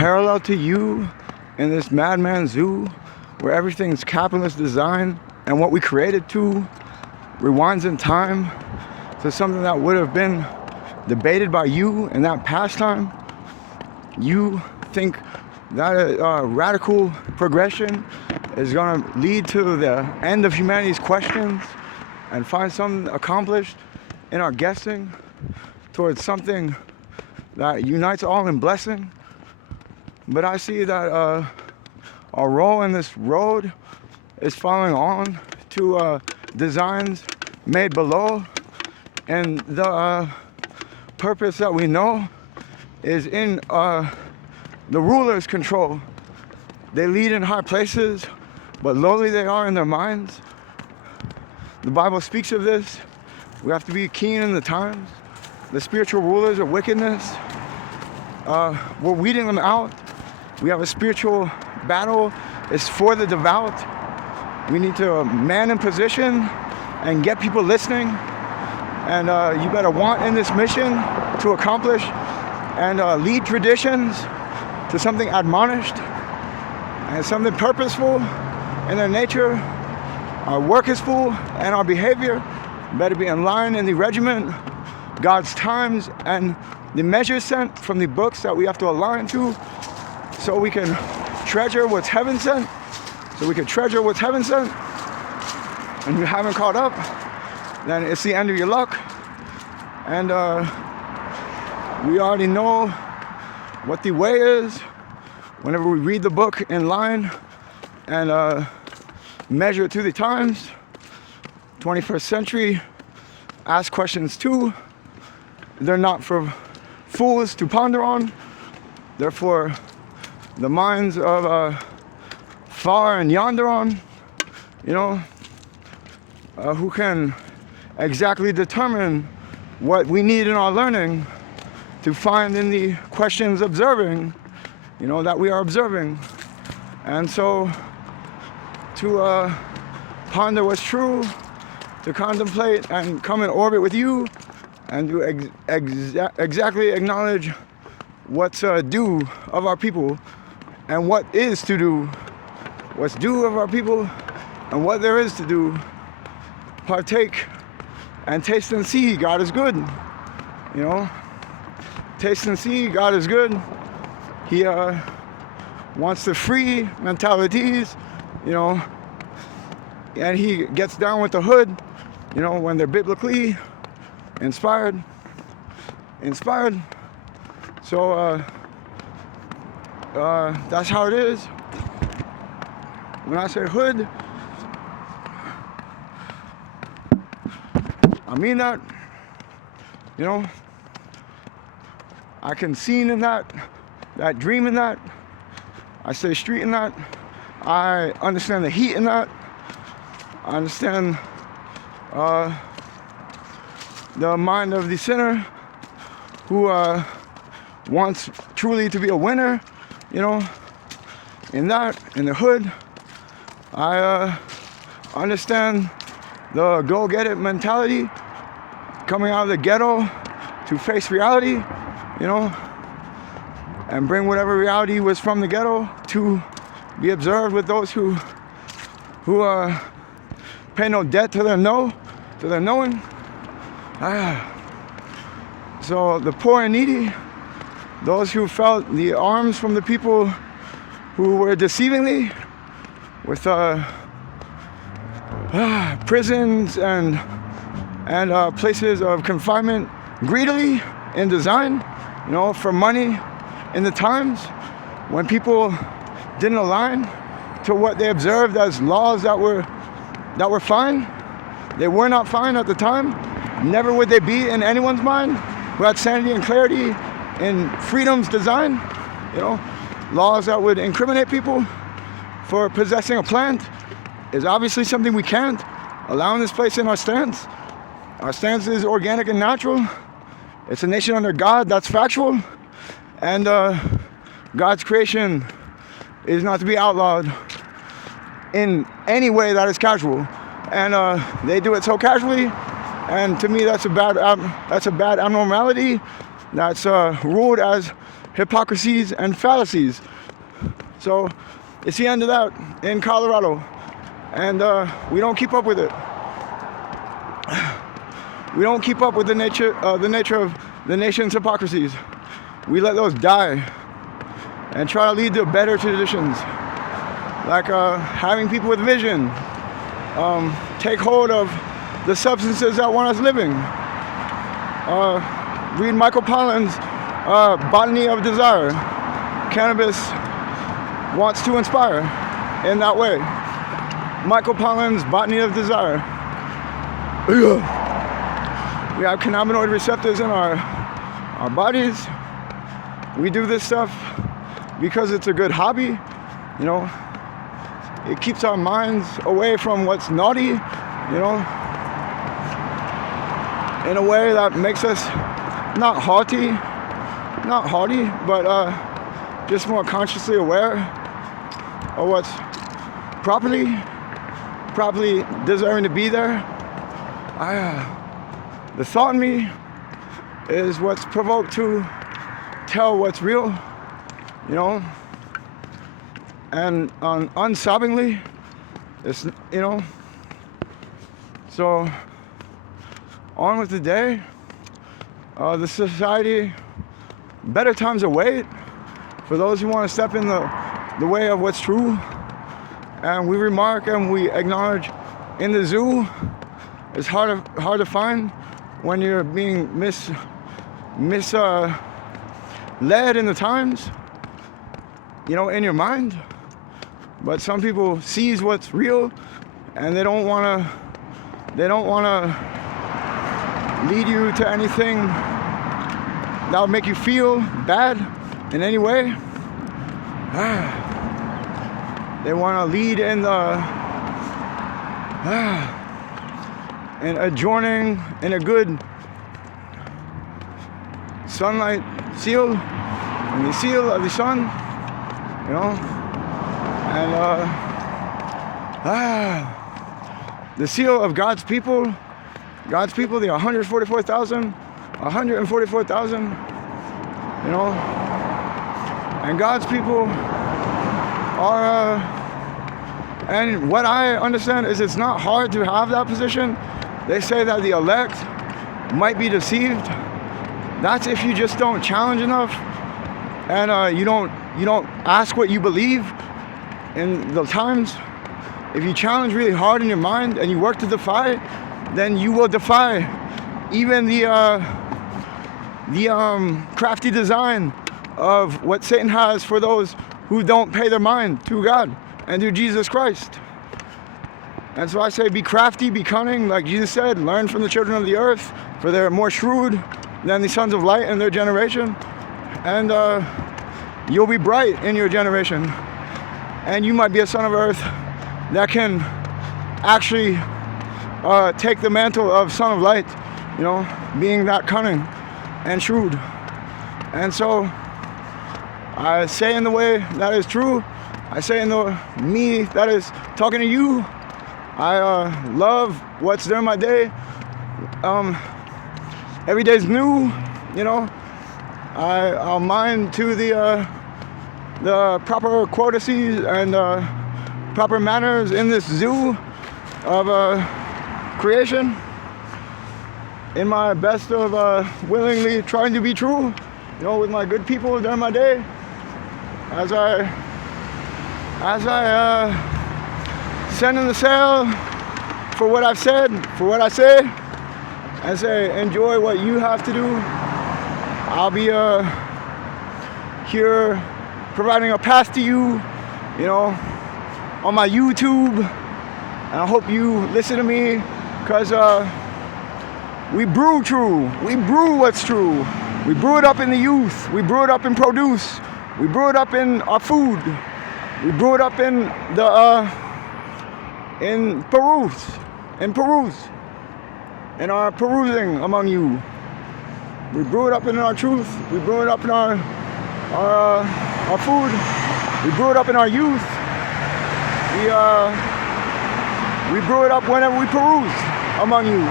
parallel to you in this madman zoo where everything's capitalist design and what we created to rewinds in time to something that would have been debated by you in that past time. You think that radical progression is going to lead to the end of humanity's questions and find something accomplished in our guessing towards something that unites all in blessing. But I see that our role in this road is following on to designs made below, and the purpose that we know is in the ruler's control. They lead in high places, but lowly they are in their minds. The Bible speaks of this. We have to be keen in the times. The spiritual rulers of wickedness, we're weeding them out. We have a spiritual battle. It's for the devout. We need to man in position and get people listening. And you better want in this mission to accomplish and lead traditions to something admonished and something purposeful in their nature. Our work is full and our behavior better be in line in the regiment, God's times, and the measures sent from the books that we have to align to so we can treasure what's heaven sent. So we can treasure what's heaven sent. And you haven't caught up, then it's the end of your luck. And we already know what the way is whenever we read the book in line and measure it to the times. 21st century, ask questions too. They're not for fools to ponder on. They're for the minds of far and yonder on, you know, who can exactly determine what we need in our learning to find in the questions observing, you know, that we are observing. And so to ponder what's true, to contemplate and come in orbit with you, and to exactly acknowledge what's due of our people and what is to do, what's due of our people and what there is to do. Partake and taste and see God is good, you know. Taste and see God is good. He wants to free mentalities, you know, and he gets down with the hood, you know, when they're biblically inspired. So that's how it is. When I say hood, I mean that, you know. I can scene in that dream in that. I say street in that. I understand the heat in that. I understand the mind of the sinner who wants truly to be a winner, you know. In that, in the hood, I understand the go-get-it mentality coming out of the ghetto to face reality, you know, and bring whatever reality was from the ghetto to be observed with those who pay no debt to their knowing. So the poor and needy, those who felt the arms from the people who were deceiving thee with prisons and places of confinement greedily in design, you know, for money in the times when people didn't align to what they observed as laws that were fine. They were not fine at the time. Never would they be in anyone's mind who had sanity and clarity in freedom's design. You know, laws that would incriminate people for possessing a plant is obviously something we can't allow in this place in our stance. Our stance is organic and natural. It's a nation under God, that's factual. And God's creation is not to be outlawed in any way that is casual. And they do it so casually, and to me that's a bad abnormality that's ruled as hypocrisies, and fallacies. So it's the end of that in Colorado, and we don't keep up with it. We don't keep up with the nature of the nation's hypocrisies. We let those die and try to lead to better traditions, like having people with vision take hold of the substances that want us living. Read Michael Pollan's Botany of Desire. Cannabis wants to inspire in that way. Michael Pollan's Botany of Desire. We have cannabinoid receptors in our bodies. We do this stuff because it's a good hobby, you know. It keeps our minds away from what's naughty, you know, in a way that makes us not haughty, but just more consciously aware of what's properly deserving to be there. The thought in me is what's provoked to tell what's real, you know, and unsobbingly, it's, you know. So on with the day. The society, better times await for those who want to step in the way of what's true. And we remark and we acknowledge in the zoo, it's hard to find when you're being misled in the times, you know, in your mind. But some people seize what's real, and they don't wanna lead you to anything that will make you feel bad in any way. They want to lead in in adjourning in a good sunlight seal, in the seal of the sun, you know, and the seal of God's people, the 144,000, you know, and God's people are, and what I understand is it's not hard to have that position. They say that the elect might be deceived. That's if you just don't challenge enough, and you don't ask what you believe in the times. If you challenge really hard in your mind and you work to defy, then you will defy even the crafty design of what Satan has for those who don't pay their mind to God and to Jesus Christ. And so I say, be crafty, be cunning, like Jesus said, learn from the children of the earth, for they're more shrewd than the sons of light in their generation. And you'll be bright in your generation. And you might be a son of earth that can actually take the mantle of son of light, you know, being that cunning and shrewd. And so I say in the way that is true, I say in the me that is talking to you, I love what's during my day. Every day's new, you know. I'll mind to the proper courtesies and proper manners in this zoo of creation. In my best of willingly trying to be true, you know, with my good people during my day, as I send in the sail for what I've said, for what I say, and say, enjoy what you have to do. I'll be here providing a path to you, you know, on my YouTube. And I hope you listen to me, because we brew true. We brew what's true. We brew it up in the youth. We brew it up in produce. We brew it up in our food. We brew it up in the in our perusing among you. We brew it up in our truth. We brew it up in our food. We brew it up in our youth. We brew it up whenever we peruse among you.